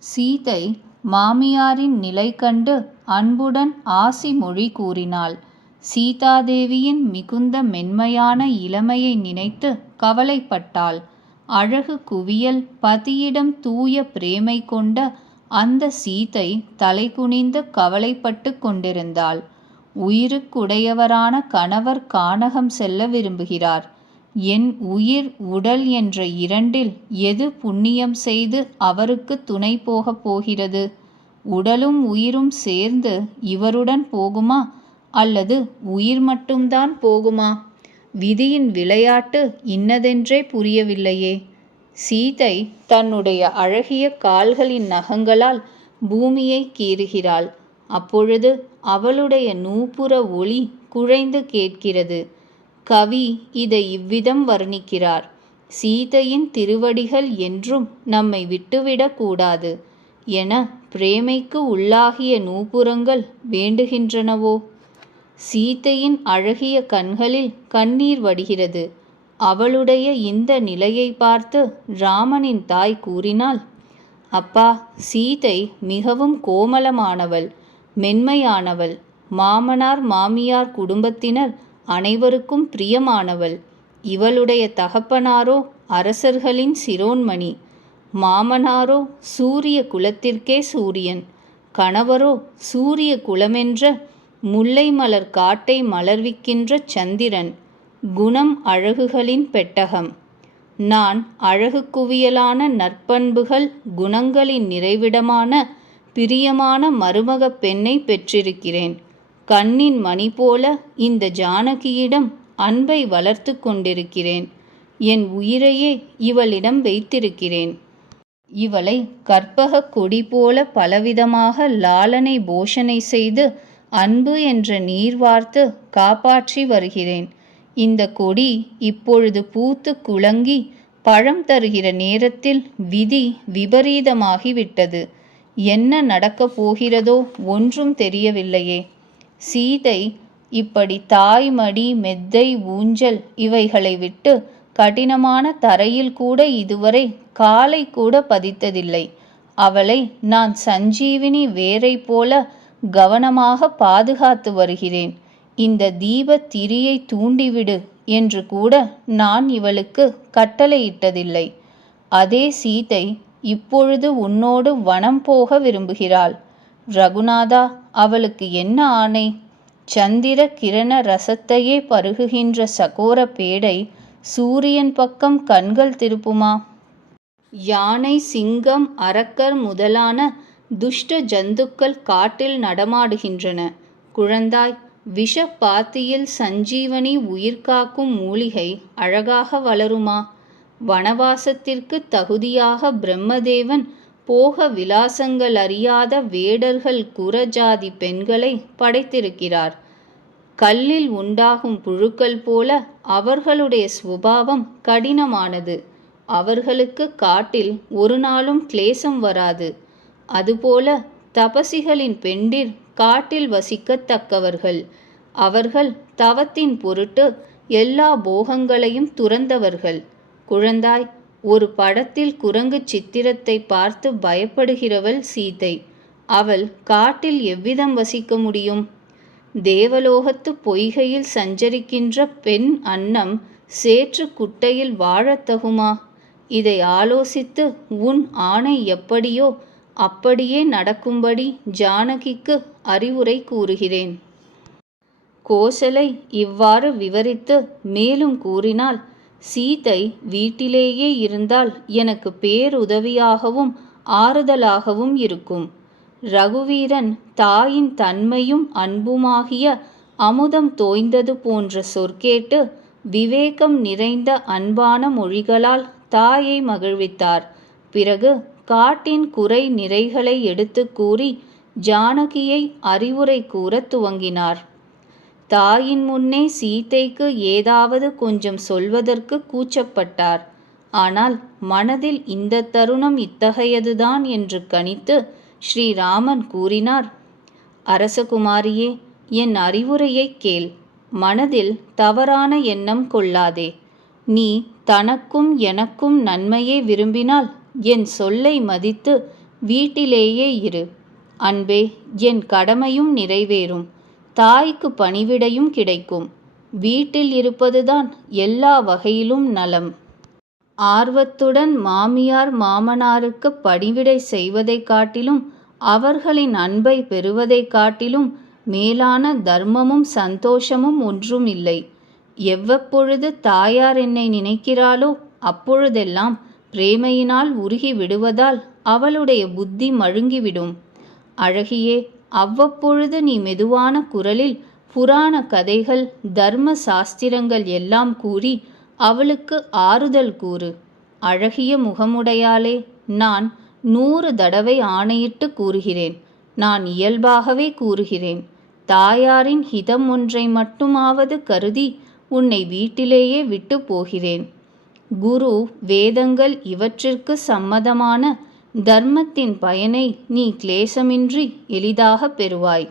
சீதை மாமியாரின் நிலை கண்டு அன்புடன் ஆசி மொழி கூறினாள். சீதாதேவியின் மிகுந்த மென்மையான இளமையை நினைத்து கவலைப்பட்டாள். அழகு குவியல் பதியிடம் தூய பிரேமை கொண்ட அந்த சீதை தலைகுனிந்து கவலைப்பட்டுக் கொண்டிருந்தாள். உயிருக்குடையவரான கணவர் கானகம் செல்ல விரும்புகிறார். என் உயிர் உடல் என்ற இரண்டில் எது புண்ணியம் செய்து அவருக்குத் துணை போகப் போகிறது? உடலும் உயிரும் சேர்ந்து இவருடன் போகுமா அல்லது உயிர் மட்டும்தான் போகுமா? விதியின் விளையாட்டு இன்னதென்றே புரியவில்லையே. சீதை தன்னுடைய அழகிய கால்களின் நகங்களால் பூமியைக் கீறுகிறாள். அப்பொழுது அவளுடைய நூபுர ஒளி குழைந்து கேட்கிறது. கவி இதை இவ்விதம் வர்ணிக்கிறார்: சீதையின் திருவடிகள் என்றும் நம்மை விட்டுவிடக் கூடாது என பிரேமைக்கு உள்ளாகிய நூபுரங்கள் வேண்டுகின்றனவோ? சீதையின் அழகிய கண்களில் கண்ணீர் வடிகிறது. அவளுடைய இந்த நிலையை பார்த்து ராமனின் தாய் கூறினாள்: அப்பா சீதை மிகவும் கோமலமானவள் மென்மையானவள். மாமனார் மாமியார் குடும்பத்தினர் அனைவருக்கும் பிரியமானவள். இவளுடைய தகப்பனாரோ அரசர்களின் சிரோன்மணி. மாமனாரோ சூரிய குலத்திற்கே சூரியன். கணவரோ சூரிய குலமென்ற முல்லை மலர் காட்டை மலர்விக்கின்ற சந்திரன். குணம் அழகுகளின் பெட்டகம். நான் அழகு குவியலான நற்பண்புகள் குணங்களின் நிறைவிடமான பிரியமான மருமகப் பெண்ணைப் பெற்றிருக்கிறேன். கண்ணின் மணி போல இந்த ஜானகியிடம் அன்பை வளர்த்துக் கொண்டிருக்கிறேன். என் உயிரையே இவளிடம் வைத்திருக்கிறேன். இவளை கற்பக கொடி போல பலவிதமாக லாலனை போஷணை செய்து அன்பு என்ற நீர் வார்த்து காப்பாற்றி வருகிறேன். இந்த கொடி இப்பொழுது பூத்து குலங்கி பழம் தருகிற நேரத்தில் விதி விபரீதமாகிவிட்டது. என்ன நடக்கப் போகிறதோ ஒன்றும் தெரியவில்லையே. சீதை இப்படி தாய்மடி மெத்தை ஊஞ்சல் இவைகளை விட்டு கடினமான தரையில் கூட இதுவரை காலை கூட பதித்ததில்லை. அவளை நான் சஞ்சீவினி வேரை போல கவனமாக பாதுகாத்து வருகிறேன். இந்த தீபத் திரியைத் தூண்டிவிடு என்று கூட நான் இவளுக்கு கட்டளையிட்டதில்லை. அதே சீதை இப்பொழுது உன்னோடு வனம் போக விரும்புகிறாள். ரகுநாதா அவளுக்கு என்ன ஆணை? சந்திர கிரண ரசத்தையே பருகுகின்ற சகோர பேடை சூரியன் பக்கம் கண்கள் திருப்புமா? யானை சிங்கம் அரக்கர் முதலான துஷ்ட ஜந்துக்கள் காட்டில் நடமாடுகின்றன. குழந்தாய் விஷப் பாத்தியில் சஞ்சீவனி உயிர் காக்கும் மூலிகை அழகாக வளருமா? வனவாசத்திற்குத் தகுதியாக பிரம்மதேவன் போக விலாசங்கள் அறியாத வேடர்கள் குரஜாதி பெண்களை படைத்திருக்கிறார். கல்லில் உண்டாகும் புழுக்கள் போல அவர்களுடைய சுபாவம் கடினமானது. அவர்களுக்கு காட்டில் ஒரு நாளும் கிளேசம் வராது. அதுபோல தபசிகளின் பெண்டிர் காட்டில் வசிக்கத்தக்கவர்கள் அவர்கள் தவத்தின் பொருட்டு எல்லா போகங்களையும் துறந்தவர்கள். குழந்தாய் ஒரு படத்தில் குரங்குச் சித்திரத்தைப் பார்த்து பயப்படுகிறவள் சீதை. அவள் காட்டில் எவ்விதம் வசிக்க முடியும்? தேவலோகத்துப் பொய்கையில் சஞ்சரிக்கின்ற பெண் அன்னம் சேற்று குட்டையில் வாழத் தகுமா? இதை ஆலோசித்து உன் ஆணை எப்படியோ அப்படியே நடக்கும்படி ஜானகிக்கு அறிவுரை கூறுகிறேன். கோசலை இவ்வாறு விவரித்து மேலும் கூறினாள் சீதை வீட்டிலேயே இருந்தால் எனக்கு பேருதவியாகவும் ஆறுதலாகவும் இருக்கும். ரகுவீரன் தாயின் தன்மையும் அன்புமாகிய அமுதம் தோய்ந்தது போன்ற சொற்கேட்டு விவேகம் நிறைந்த அன்பான மொழிகளால் தாயை மகிழ்வித்தார். பிறகு காட்டின் குறை நிறைகளை எடுத்துக் கூறி ஜானகியை அறிவுரை கூறத் துவங்கினார். தாயின் முன்னே சீதைக்கு ஏதாவது கொஞ்சம் சொல்வதற்குக் கூச்சப்பட்டார். ஆனால் மனதில் இந்த தருணம் இத்தகையதுதான் என்று கணித்து ஸ்ரீராமன் கூறினார் அரசகுமாரியே என் அறிவுரையைக் கேள். மனதில் தவறான எண்ணம் கொள்ளாதே. நீ தனக்கும் எனக்கும் நன்மையே விரும்பினால் என் சொல்லை மதித்து வீட்டிலேயே இரு அன்பே என் கடமையும் நிறைவேறும் தாய்க்கு பணிவிடையும் கிடைக்கும். வீட்டில் இருப்பதுதான் எல்லா வகையிலும் நலம். ஆர்வத்துடன் மாமியார் மாமனாருக்கு பணிவிடை செய்வதைக் காட்டிலும் அவர்களின் அன்பை பெறுவதைக் காட்டிலும் மேலான தர்மமும் சந்தோஷமும் ஒன்றும் இல்லை எவ்வப்பொழுது தாயார் என்னை நினைக்கிறாளோ அப்பொழுதெல்லாம் பிரேமையினால் உருகி விடுவதால் அவளுடைய புத்தி மழுங்கிவிடும். அழகியே அவ்வப்பொழுது நீ மெதுவான குரலில் புராண கதைகள் தர்ம சாஸ்திரங்கள் எல்லாம் கூறி அவளுக்கு ஆறுதல் கூறு. அழகிய முகமுடையாளே நான் நூறு தடவை ஆணையிட்டு கூறுகிறேன். நான் இயல்பாகவே கூறுகிறேன். தாயாரின் ஹிதம் ஒன்றை மட்டுமாவது கருதி உன்னை வீட்டிலேயே விட்டு போகிறேன். குரு வேதங்கள் இவற்றிற்கு சம்மதமான தர்மத்தின் பயனை நீ கிளேசமின்றி எளிதாக பெறுவாய்.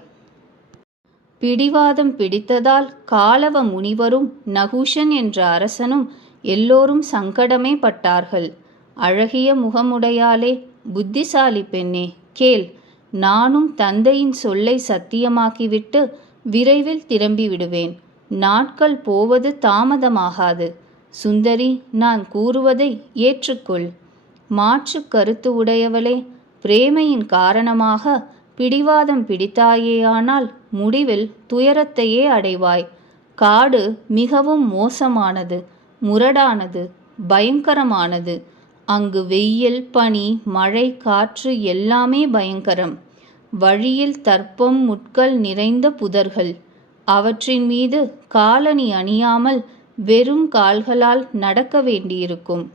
பிடிவாதம் பிடித்ததால் காலவ முனிவரும் நகுஷன் என்ற அரசனும் எல்லோரும் சங்கடமே பட்டார்கள். அழகிய முகமுடையாலே புத்திசாலி பெண்ணே கேள் நானும் தந்தையின் சொல்லை சத்தியமாக்கிவிட்டு விரைவில் திரும்பி விடுவேன். நாட்கள் போவது தாமதமாகாது. சுந்தரி நான் கூறுவதை ஏற்றுக்கொள். மாற்று கருத்து உடையவளே. பிரேமையின் காரணமாக பிடிவாதம் பிடித்தாயேயானால் முடிவில் துயரத்தையே அடைவாய். காடு மிகவும் மோசமானது முரடானது பயங்கரமானது. அங்கு வெயில் பனி மழை காற்று எல்லாமே பயங்கரம். வழியில் தர்ப்பம் முட்கள் நிறைந்த புதர்கள். அவற்றின் மீது காலணி அணியாமல் வெறும் கால்களால் நடக்க வேண்டியிருக்கும்.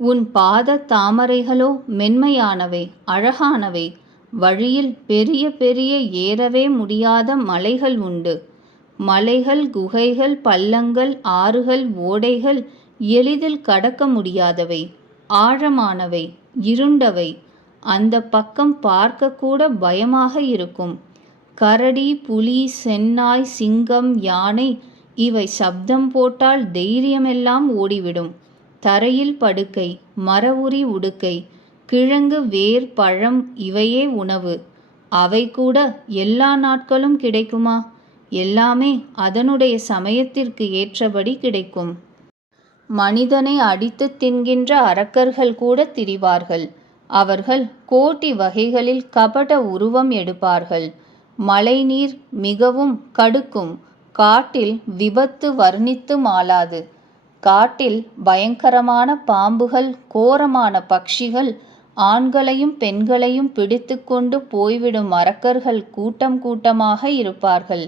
உன் பாத தாமரைகளோ மென்மையானவை அழகானவை. வழியில் பெரிய பெரிய ஏறவே முடியாத மலைகள் உண்டு. மலைகள் குகைகள் பள்ளங்கள் ஆறுகள் ஓடைகள் எளிதில் கடக்க முடியாதவை. ஆழமானவை இருண்டவை. அந்த பக்கம் பார்க்கக்கூட பயமாக இருக்கும். கரடி புலி சென்னாய் சிங்கம் யானை இவை சப்தம் போட்டால் தைரியமெல்லாம் ஓடிவிடும். தரையில் படுக்கை மரவுரி உடுக்கை கிழங்கு வேர் பழம் இவையே உணவு. அவை கூட எல்லா நாட்களும் கிடைக்குமா? எல்லாமே அதனுடைய சமயத்திற்கு ஏற்றபடி கிடைக்கும். மனிதனை அடித்து தின்கின்ற அரக்கர்கள் கூட திரிவார்கள். அவர்கள் கோட்டி வகைகளில் கபட உருவம் எடுப்பார்கள். மழைநீர் மிகவும் கடுக்கும். காட்டில் விபத்து வர்ணித்து மாளாது. காட்டில் பயங்கரமான பாம்புகள் கோரமான பட்சிகள் ஆண்களையும் பெண்களையும் பிடித்து கொண்டு போய்விடும் அரக்கர்கள் கூட்டம் கூட்டமாக இருப்பார்கள்.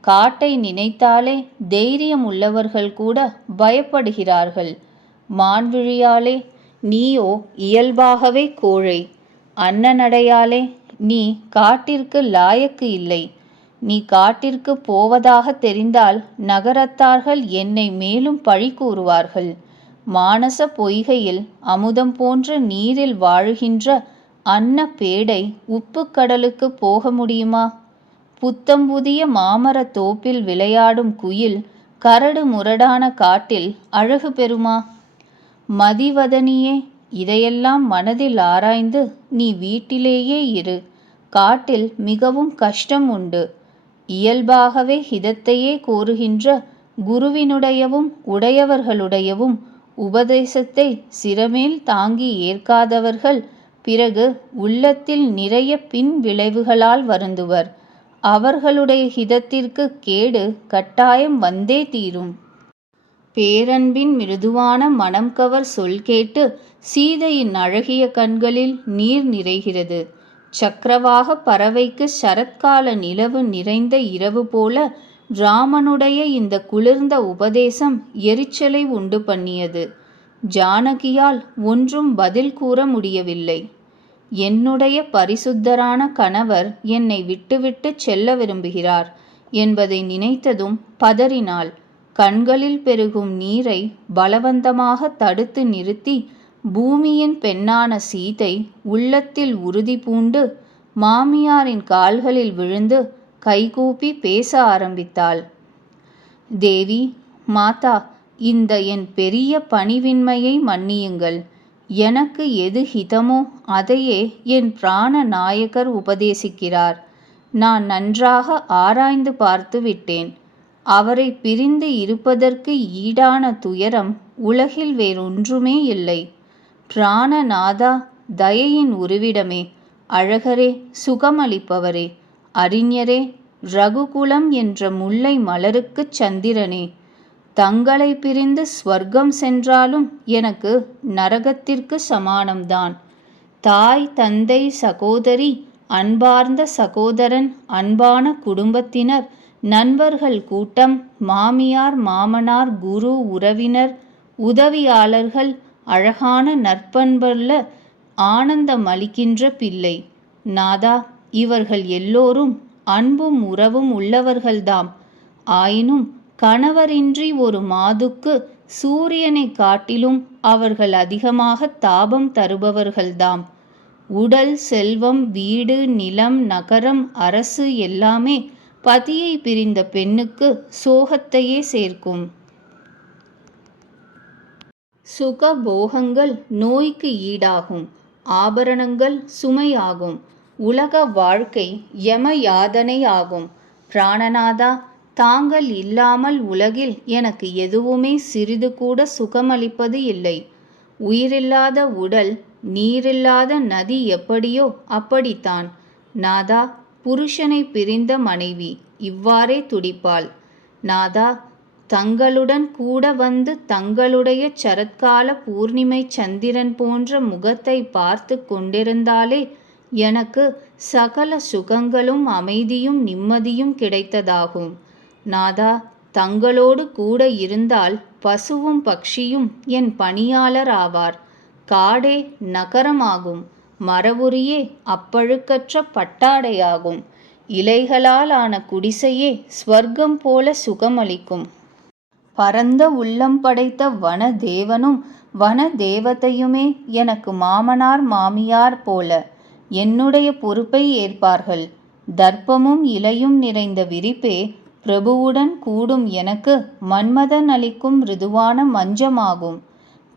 காட்டை நினைத்தாலே தைரியம் உள்ளவர்கள் கூட பயப்படுகிறார்கள். மான்விழியாலே நீயோ இயல்பாகவே கோழை. அன்னநடையாலே நீ காட்டிற்கு லாயக்கு இல்லை. நீ காட்டிற்கு போவதாக தெரிந்தால் நகரத்தார்கள் என்னை மேலும் பழி கூறுவார்கள். மானச பொய்கையில் அமுதம் போன்ற நீரில் வாழுகின்ற அன்ன பேடை உப்பு கடலுக்கு போக முடியுமா? புத்தம்புதிய மாமர மாமரத் தோப்பில் விளையாடும் குயில் கரடு முரடான காட்டில் அழகு பெறுமா? மதிவதனியே இதையெல்லாம் மனதில் ஆராய்ந்து நீ வீட்டிலேயே இரு. காட்டில் மிகவும் கஷ்டம் உண்டு. இயல்பாகவே ஹிதத்தையே கோருகின்ற குருவினுடையவும் உடையவர்களுடையவும் உபதேசத்தை சிரமேல் தாங்கி ஏற்காதவர்கள் பிறகு உள்ளத்தில் நிறைய பின் விளைவுகளால் வருந்துவர். அவர்களுடைய ஹிதத்திற்கு கேடு கட்டாயம் வந்தே தீரும். பேரன்பின் மிருதுவான மனம் கவர் சொல் கேட்டு சீதையின் அழகிய கண்களில் நீர் நிறைகிறது. சக்கரவாக பறவைக்கு சரத்கால நிலவு நிறைந்த இரவு போல ராமனுடைய இந்த குளிர்ந்த உபதேசம் எரிச்சலை உண்டு பண்ணியது. ஜானகியால் ஒன்றும் பதில் கூற முடியவில்லை. என்னுடைய பரிசுத்தரான கணவர் என்னை விட்டுவிட்டு செல்ல விரும்புகிறார் என்பதை நினைத்ததும் பதறினாள். கண்களில் பெருகும் நீரை பலவந்தமாக தடுத்து நிறுத்தி பூமியின் பெண்ணான சீதை உள்ளத்தில் உறுதி பூண்டு மாமியாரின் கால்களில் விழுந்து கைகூப்பி பேச ஆரம்பித்தாள். தேவி மாதா இந்த என் பெரிய பணிவின்மையை மன்னியுங்கள். எனக்கு எது ஹிதமோ அதையே என் பிராண நாயகர் உபதேசிக்கிறார். நான் நன்றாக ஆராய்ந்து பார்த்து விட்டேன். அவரை பிரிந்து இருப்பதற்கு ஈடான துயரம் உலகில் வேறொன்றுமே இல்லை. பிராணநாதா தயையின் உருவிடமே. அழகரே சுகமளிப்பவரே. அறிஞரே ரகுகுலம் என்ற முல்லை மலருக்குச் சந்திரனே. தங்களை பிரிந்து ஸ்வர்க்கம் சென்றாலும் எனக்கு நரகத்திற்கு சமானம்தான். தாய் தந்தை சகோதரி அன்பார்ந்த சகோதரன் அன்பான குடும்பத்தினர் நண்பர்கள் கூட்டம் மாமியார் மாமனார் குரு உறவினர் உதவியாளர்கள் அழகான நற்பண்பல்ல ஆனந்தம் அளிக்கின்ற பிள்ளை. நாதா இவர்கள் எல்லோரும் அன்பும் உறவும் உள்ளவர்கள்தாம். ஆயினும் கணவரின்றி ஒரு மாதுக்கு சூரியனைக் காட்டிலும் அவர்கள் அதிகமாக தாபம் தருபவர்கள்தாம். உடல் செல்வம் வீடு நிலம் நகரம் அரசு எல்லாமே பதியை பிரிந்த பெண்ணுக்கு சோகத்தையே சேர்க்கும். சுக போகங்கள் நோய்க்கு ஈடாகும். ஆபரணங்கள் சுமையாகும். உலக வாழ்க்கை யம யாதனை ஆகும் பிராணநாதா தாங்கள் இல்லாமல் உலகில் எனக்கு எதுவுமே சிறிது கூட சுகமளிப்பது இல்லை. உயிரில்லாத உடல் நீரில்லாத நதி எப்படியோ அப்படித்தான். நாதா புருஷனை பிரிந்த மனைவி இவ்வாறே துடிப்பாள். நாதா தங்களுடன் கூட வந்து தங்களுடைய சரத்கால பூர்ணிமை சந்திரன் போன்ற முகத்தை பார்த்து கொண்டிருந்தாலே எனக்கு சகல சுகங்களும் அமைதியும் நிம்மதியும் கிடைத்ததாகும். நாதா தங்களோடு கூட இருந்தால் பசுவும் பக்ஷியும் என் பணியாளர் ஆவார். காடே நகரமாகும். மரவுரியே அப்பழுக்கற்ற பட்டாடையாகும். இலைகளால் ஆன குடிசையே ஸ்வர்க்கம் போல சுகமளிக்கும். பரந்த உள்ளம் படைத்த வன தேவனும் வன தேவதையுமே எனக்கு மாமனார் மாமியார் போல என்னுடைய பொறுப்பை ஏற்பார்கள். தர்ப்பமும் இலையும் நிறைந்த விரிப்பே பிரபுவுடன் கூடும் எனக்கு மன்மதன் அளிக்கும் ரிதுவான மஞ்சமாகும்.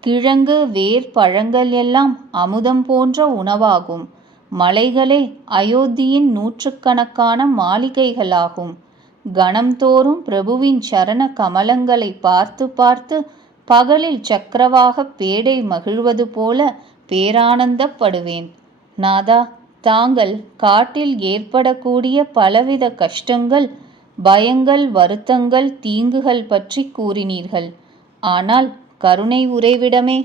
கிழங்கு வேர் பழங்கள் எல்லாம் அமுதம் போன்ற உணவாகும். மலைகளே அயோத்தியின் நூற்றுக்கணக்கான மாளிகைகளாகும். கணம்தோறும் பிரபுவின் சரண கமலங்களை பார்த்து பார்த்து பகலில் சக்கரவாக பேடை மகிழ்வது போல பேரானந்தப்படுவேன். நாதா தாங்கள் காட்டில் ஏற்படக்கூடிய பலவித கஷ்டங்கள் பயங்கள் வருத்தங்கள் தீங்குகள் பற்றி கூறினீர்கள். ஆனால் கருணை உறைவிடமே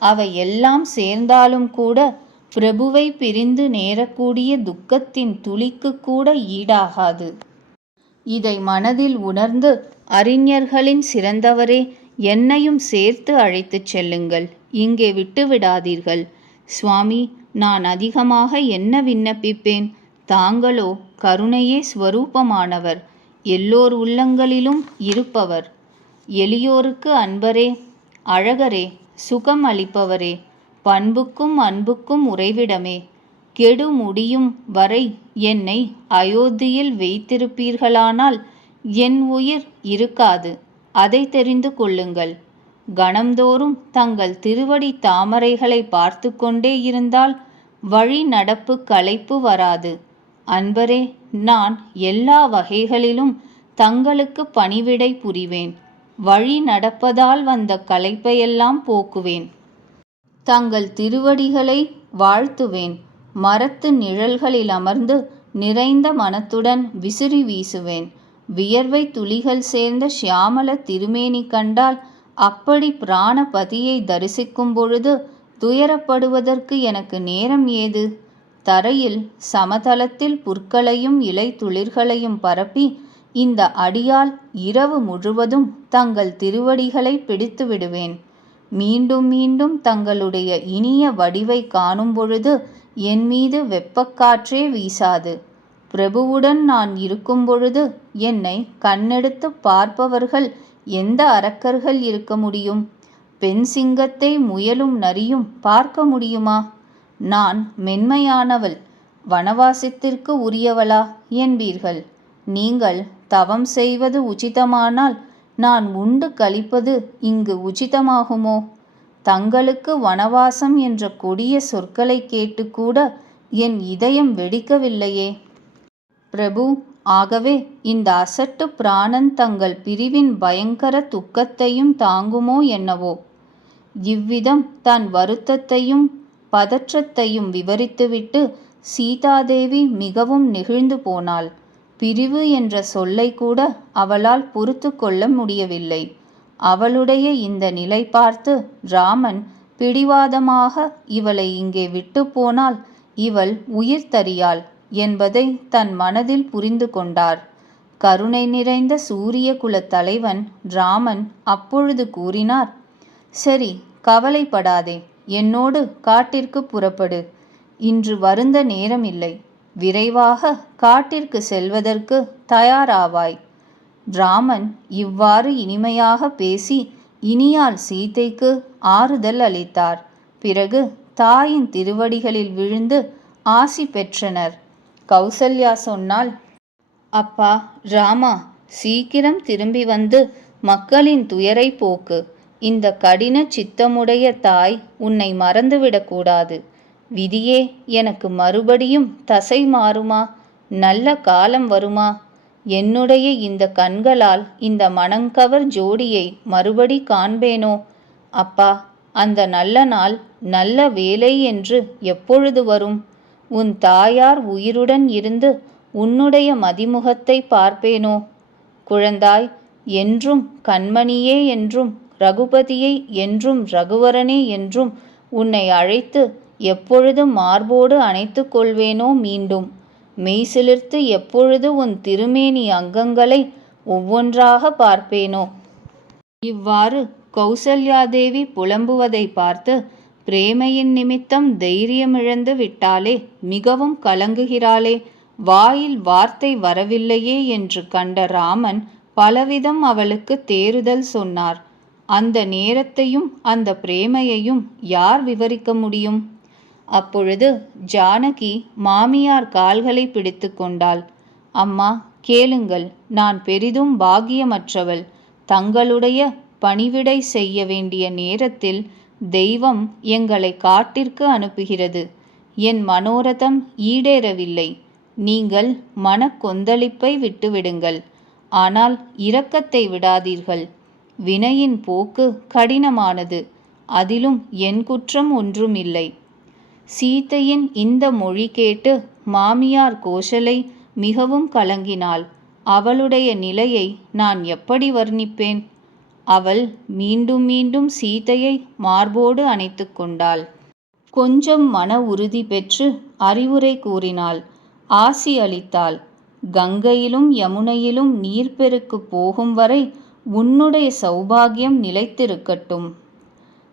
அவை எல்லாம் சேர்ந்தாலும் கூட பிரபுவை பிரிந்து நேரக்கூடிய துக்கத்தின் துளிக்கு கூட ஈடாகாது. இதை மனதில் உணர்ந்து அறிஞர்களின் சிறந்தவரே என்னையும் சேர்த்து அழைத்துச் செல்லுங்கள். இங்கே விட்டுவிடாதீர்கள். சுவாமி நான் அதிகமாக என்ன விண்ணப்பிப்பேன்? தாங்களோ கருணையே ஸ்வரூபமானவர். எல்லோர் உள்ளங்களிலும் இருப்பவர். எளியோருக்கு அன்பரே அழகரே சுகம் அளிப்பவரே பண்புக்கும் அன்புக்கும் உறைவிடமே. கெடு முடியும் வரை என்னை அயோத்தியில் வைத்திருப்பீர்களானால் என் உயிர் இருக்காது. அதை தெரிந்து கொள்ளுங்கள். கணம்தோறும் தங்கள் திருவடி தாமரைகளை பார்த்து கொண்டே இருந்தால் வழி நடப்பு களைப்பு வராது. அன்பரே நான் எல்லா வகைகளிலும் தங்களுக்கு பணிவிடை புரிவேன். வழி நடப்பதால் வந்த களைப்பையெல்லாம் போக்குவேன். தங்கள் திருவடிகளை வாழ்த்துவேன். மரத்து நிழல்களில் அமர்ந்து நிறைந்த மனத்துடன் விசிறி வீசுவேன். வியர்வை துளிகள் சேர்ந்த ஷியாமல திருமேனி கண்டால் அப்படி பிராணபதியை தரிசிக்கும் பொழுது துயரப்படுவதற்கு எனக்கு நேரம் ஏது? தரையில் சமதளத்தில் புற்களையும் இலை துளிர்களையும் பரப்பி இந்த அடியால் இரவு முழுவதும் தங்கள் திருவடிகளை பிடித்து விடுவேன். மீண்டும் மீண்டும் தங்களுடைய இனிய வடிவை காணும் பொழுது என் மீது வெப்பக்காற்றே வீசாது. பிரபுவுடன் நான் இருக்கும் பொழுது என்னை கண்ணெடுத்து பார்ப்பவர்கள் எந்த அரக்கர்கள் இருக்க முடியும்? பெண் சிங்கத்தை முயலும் நரியும் பார்க்க முடியுமா? நான் மென்மையானவள் வனவாசத்திற்கு உரியவளா என்பீர்கள். நீங்கள் தவம் செய்வது உச்சிதமானால் நான் உண்டு கழிப்பது இங்கு உச்சிதமாகுமோ? தங்களுக்கு வனவாசம் என்ற கொடிய சொற்களைக் கேட்டுக்கூட என் இதயம் வெடிக்கவில்லையே. பிரபு ஆகவே இந்த அசட்டு பிராணன் தங்கள் பிரிவின் பயங்கர துக்கத்தையும் தாங்குமோ என்னவோ? இவ்விதம் தன் வருத்தத்தையும் பதற்றத்தையும் விவரித்துவிட்டு சீதாதேவி மிகவும் நெகிழ்ந்து போனாள். பிரிவு என்ற சொல்லை கூட அவளால் பொறுத்து கொள்ள முடியவில்லை. அவளுடைய இந்த நிலை பார்த்து ராமன் பிடிவாதமாக இவளை இங்கே விட்டு போனால் இவள் உயிர் தறியாள் என்பதை தன் மனதில் புரிந்து கொண்டார். கருணை நிறைந்த சூரிய குலத் தலைவன் ராமன் அப்பொழுது கூறினார் சரி கவலைப்படாதே என்னோடு காட்டிற்கு புறப்படு. இன்று வருந்த நேரமில்லை. விரைவாக காட்டிற்கு செல்வதற்கு தயாராவாய். ராமன் இவ்வாறு இனிமையாக பேசி இனியால் சீதைக்கு ஆறுதல் அளித்தார். பிறகு தாயின் திருவடிகளில் விழுந்து ஆசி பெற்றனர். கௌசல்யா சொன்னால் அப்பா ராமா சீக்கிரம் திரும்பி வந்து மக்களின் துயரை போக்கு. இந்த கடின சித்தமுடைய தாய் உன்னை மறந்துவிடக்கூடாது விதியே எனக்கு மறுபடியும் தசை மாறுமா? நல்ல காலம் வருமா? என்னுடைய இந்த கண்களால் இந்த மனங்கவர் ஜோடியை மறுபடி காண்பேனோ? அப்பா அந்த நல்ல நாள் நல்ல வேலை என்று எப்பொழுது வரும்? உன் தாயார் உயிருடன் இருந்து உன்னுடைய மதிமுகத்தை பார்ப்பேனோ? குழந்தாய் என்றும் கண்மணியே என்றும் ரகுபதியை என்றும் ரகுவரனே என்றும் உன்னை அழைத்து எப்பொழுதும் மார்போடு அணைத்து கொள்வேனோ மீண்டும்? மெய்சிலிர்த்து எப்பொழுது உன் திருமேனி அங்கங்களை ஒவ்வொன்றாக பார்ப்பேனோ? இவ்வாறு கௌசல்யாதேவி புலம்புவதை பார்த்து பிரேமையின் நிமித்தம் தைரியமிழந்து விட்டாளே மிகவும் கலங்குகிறாளே வாயில் வார்த்தை வரவில்லையே என்று கண்ட ராமன் பலவிதம் அவளுக்கு தேறுதல் சொன்னார். அந்த நேரத்தையும் அந்த பிரேமையையும் யார் விவரிக்க முடியும்? அப்பொழுது ஜானகி மாமியார் கால்களை பிடித்து கொண்டாள். அம்மா கேளுங்கள் நான் பெரிதும் பாகியமற்றவள் தங்களுடைய பணிவிடை செய்ய வேண்டிய நேரத்தில் தெய்வம் எங்களை காட்டிற்கு அனுப்புகிறது. என் மனோரதம் ஈடேறவில்லை. நீங்கள் மனக்கொந்தளிப்பை விட்டுவிடுங்கள். ஆனால் இரக்கத்தை விடாதீர்கள். வினையின் போக்கு கடினமானது. அதிலும் என் குற்றம் ஒன்றுமில்லை. சீதையின் இந்த மொழி கேட்டு மாமியார் கோஷலை மிகவும் கலங்கினாள். அவளுடைய நிலையை நான் எப்படி வர்ணிப்பேன்? அவள் மீண்டும் மீண்டும் சீதையை மார்போடு அணைத்து கொண்டாள். கொஞ்சம் மன உறுதி பெற்று அறிவுரை கூறினாள். ஆசி அளித்தாள் கங்கையிலும் யமுனையிலும் நீர்ப்பெருக்கு போகும் வரை உன்னுடைய சௌபாகியம் நிலைத்திருக்கட்டும்.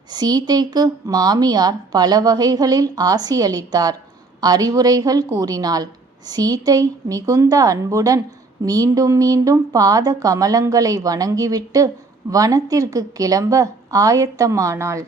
சீதைக்கு மாமியார் பல வகைகளில் ஆசியளித்தார். அறிவுரைகள் கூறினாள். சீதை மிகுந்த அன்புடன் மீண்டும் மீண்டும் பாத கமலங்களை வணங்கிவிட்டு வனத்திற்கு கிளம்ப ஆயத்தமானாள்.